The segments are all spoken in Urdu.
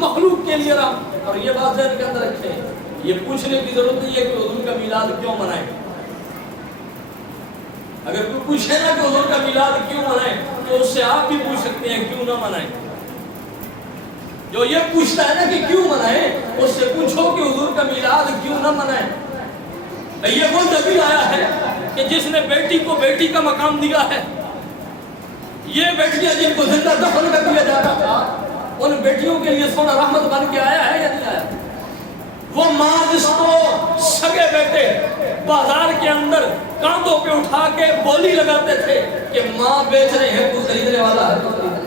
مخلوق کے لیے رحمت. اور یہ بات ذہن کے اندر رکھیں, یہ پوچھنے کی ضرورت نہیں ہے کہ حضور کا میلاد کیوں منائیں. اگر کوئی پوچھے نا کہ حضور کا میلاد کیوں منائیں تو اس سے آپ بھی پوچھ سکتے ہیں کیوں نہ منائیں. جو یہ پوچھتا ہے نا کہ کیوں منائیں, اس سے پوچھو کہ حضور کا میلاد کیوں نہ منائیں. یہ وہ نبی آیا ہے کہ جس نے بیٹی کو بیٹی کا مقام دیا ہے. یہ بیٹیاں جن کو زندہ دفن کر دیا جاتا تھا, ان بیٹیوں کے لیے سونا رحمت بن کے آیا ہے یا نہیں آیا؟ وہ ماں جس کو سگے بیٹے بازار کے اندر کاندھوں پہ اٹھا کے بولی لگاتے تھے کہ ماں بیچ رہے ہیں, تو خریدنے والا ہے تو خریدنے.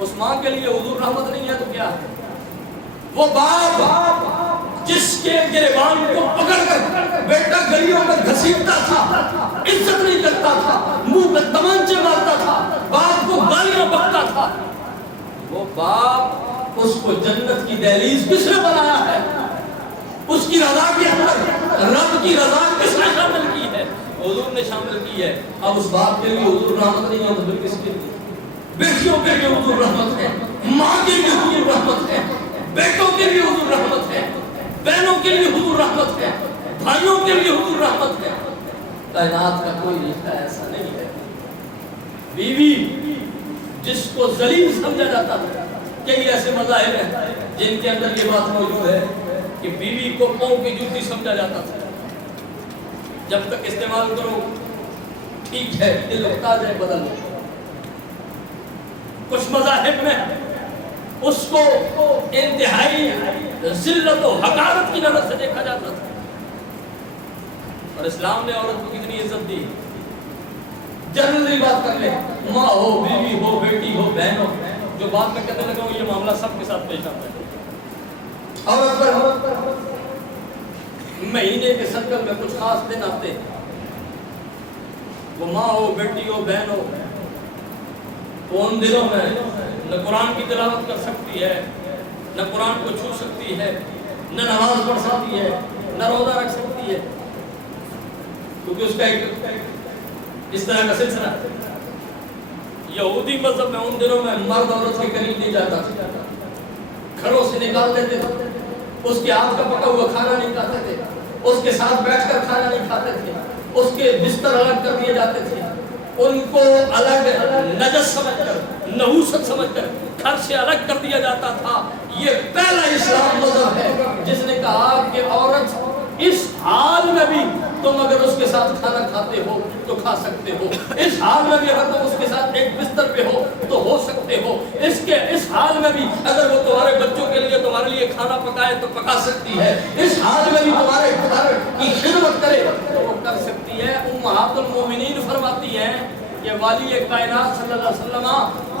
اس ماں کے لیے حضور رحمت نہیں ہے تو کیا ہے؟ وہ باپ جس کے گریبان کو پکڑ کر بیٹا گلیوں میں گھسیٹتا تھا, عزت نہیں کرتا تھا, منہ پہ تمانچے مارتا تھا, باپ کو گالیاں بکتا تھا, وہ باپ اس کو جنت کی دہلیز کس نے بنایا ہے؟ اس کی رضا کے اندر رب کی رضا کس نے شامل کی ہے؟ حضور نے شامل کی ہے. اب اس باپ کے لیے حضور رحمت نہیں ہے تو پھر کس کے لیے؟ بیٹیوں کے لیے حضور رحمت ہے, ماں کے لیے حضور رحمت ہے, بیٹوں کے لیے حضور رحمت ہے, بہنوں کے لیے حضور رحمت ہے, بھائیوں کے لیے حضور رحمت ہے. کائنات کا کوئی رشتہ ایسا نہیں ہے. بیوی جس کو ذلیل سمجھا جاتا تھا, کئی ایسے مذاہب ہیں جن کے اندر یہ بات موجود ہے کہ بیوی کو پاؤں کی جوتی سمجھا جاتا تھا. جب تک استعمال کرو ٹھیک ہے, دل اٹھا جائے بدل لو. کچھ مذاہب میں اس کو انتہائی ذلت و حقارت کی نظر سے دیکھا جاتا تھا. اور اسلام نے عورت کو کتنی عزت دی. جنرلی بات کر لیں, ماں ہو, بیوی ہو, بیٹی ہو, بہن ہو, جو بات میں کہنے لگا ہوں یہ معاملہ سب کے ساتھ پیش آتا ہے. عورت پر مہینے کے سرکل میں کچھ خاص دن آتے, وہ ماں ہو, بیٹی ہو, بہن ہو, ان دنوں میں نہ قرآن کی تلاوت کر سکتی ہے, نہ قرآن کو چھو سکتی ہے, نہ نماز پڑھ سکتی ہے, نہ روزہ رکھ سکتی ہے, کیونکہ اس کا ایک اس طرح کا سلسلہ. یہودی مذہب میں ان دنوں میں مرد عورت کے قریب نہیں جاتا تھا, گھروں سے نکال دیتے تھے, اس کے ہاتھ کا پکا ہوا کھانا نہیں کھاتے تھے, اس کے ساتھ بیٹھ کر کھانا نہیں کھاتے تھے, اس کے بستر الگ کر دیے جاتے تھے, ان کو الگ نجس سمجھ کر, نحوست سمجھ کر گھر سے الگ کر دیا جاتا تھا. یہ پہلا اسلام مذہب ہے جس نے کہا کہ عورت اس حال میں بھی تم اگر اس کے ساتھ کھانا کھاتے ہو تو کھا سکتے ہو, اس حال میں بھی اگر تم اس کے ساتھ ایک بستر پہ ہو تو ہو سکتے ہو, اس حال میں بھی اگر وہ تمہارے بچوں کے لیے تمہارے لیے کھانا پکائے تو پکا سکتی ہے, اس حال میں بھی تمہارے گھر کی خدمت کرے تو وہ کر سکتی ہے. امہات المومنین فرماتی ہیں کہ والی کائنات صلی اللہ علیہ وسلم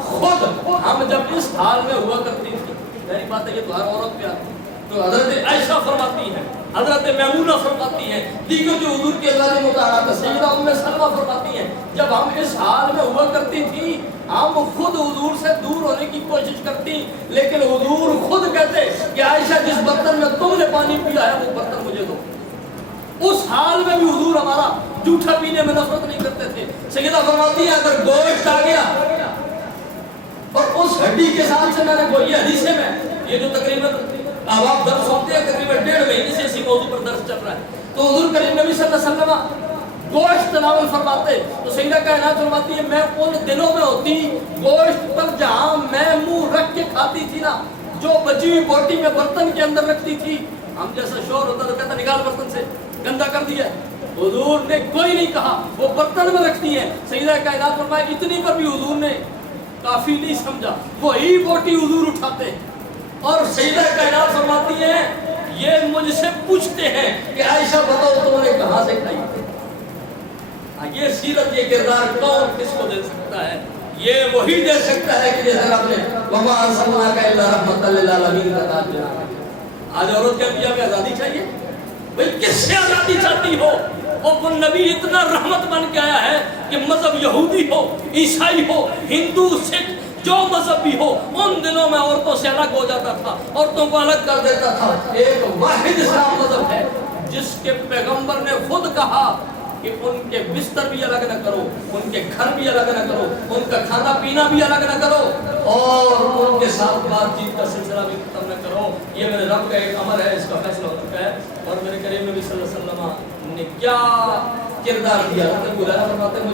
خود ہم جب اس حال میں ہوا کرتی تھی, میری بات ہے یہ تو ہر عورت پہ آتی, تو حضرت عائشہ فرماتی ہیں, حضرت میمونہ فرماتی ہیں, دیگر جو حضور کے اللہ مطالعات سیدہ ام سلمہ فرماتی ہیں, جب ہم اس حال میں ہوا کرتی تھی ہم خود حضور سے دور ہونے کی کوشش کرتی, لیکن حضور خود کہتے کہ عائشہ جس برتن میں تم نے پانی پیا ہے وہ برتن مجھے دو. اس حال میں بھی حضور ہمارا جھوٹا پینے میں نفرت نہیں کرتے تھے. سیدہ فرماتی ہیں اگر گوشت آ گیا اور اس ہڈی کے ساتھ سے میں نے یہ حدیثیں میں یہ جو تقریباً اب آپ درس ہوتے ہیں تقریباً 1.5 مہینے سے اسی موضوع پر درس چل رہا ہے, تو حضور کریم نبی صلی اللہ علیہ وسلم گوشت تناول فرماتے, تو سیدہ کائنات فرماتی ہے میں ان دنوں میں ہوتی گوشت پر جہاں میں منہ رکھ کے کھاتی تھی نا, جو بچی ہوئی بوٹی میں برتن کے اندر رکھتی تھی, ہم جیسا شور ہوتا تو کہتا نکال برتن سے, گندا کر دیا. حضور نے کوئی نہیں کہا, وہ برتن میں رکھتی ہیں. سیدہ کائنات فرمایا اتنی پر بھی حضور نے کافی نہیں سمجھا, وہی بوٹی حضور اٹھاتے, اور سیدہ کائنات فرماتی ہیں یہ مجھ سے پوچھتے ہیں کہ عائشہ بتاؤ تم نے کہاں سے کھائی. یہ سیرت, یہ کردار کون کس کو دے سکتا ہے؟ یہ وہی دے سکتا ہے کہ جیسے آپ نے وما ارسلناک الا رحمۃ للعالمین کا کہا ہے. آج عورت کے انبیاء میں آزادی چاہیے, بھئی کس سے آزادی چاہتی ہو؟ وہ نبی اتنا رحمت بن کے آیا ہے کہ مذہب یہودی ہو, عیسائی ہو, ہندو, سکھ, جو مذہب بھی ہو, ان دنوں میں عورتوں سے الگ ہو جاتا تھا, عورتوں کو الگ کر دیتا تھا. ایک واحد اسلام مذہب ہے جس کے پیغمبر نے خود کہا کہ ان کے بستر بھی الگ نہ کرو, ان کے گھر بھی الگ نہ کرو, ان کا کھانا پینا بھی الگ نہ کرو, اور ان کے ساتھ بات چیت کا سلسلہ بھی ختم نہ کرو. یہ میرے رب کا ایک امر ہے, اس کا فیصلہ ہو چکا ہے. اور میرے کریم نبی صلی اللہ علیہ وسلم نے کیا کردار دیا, فرماتے ہیں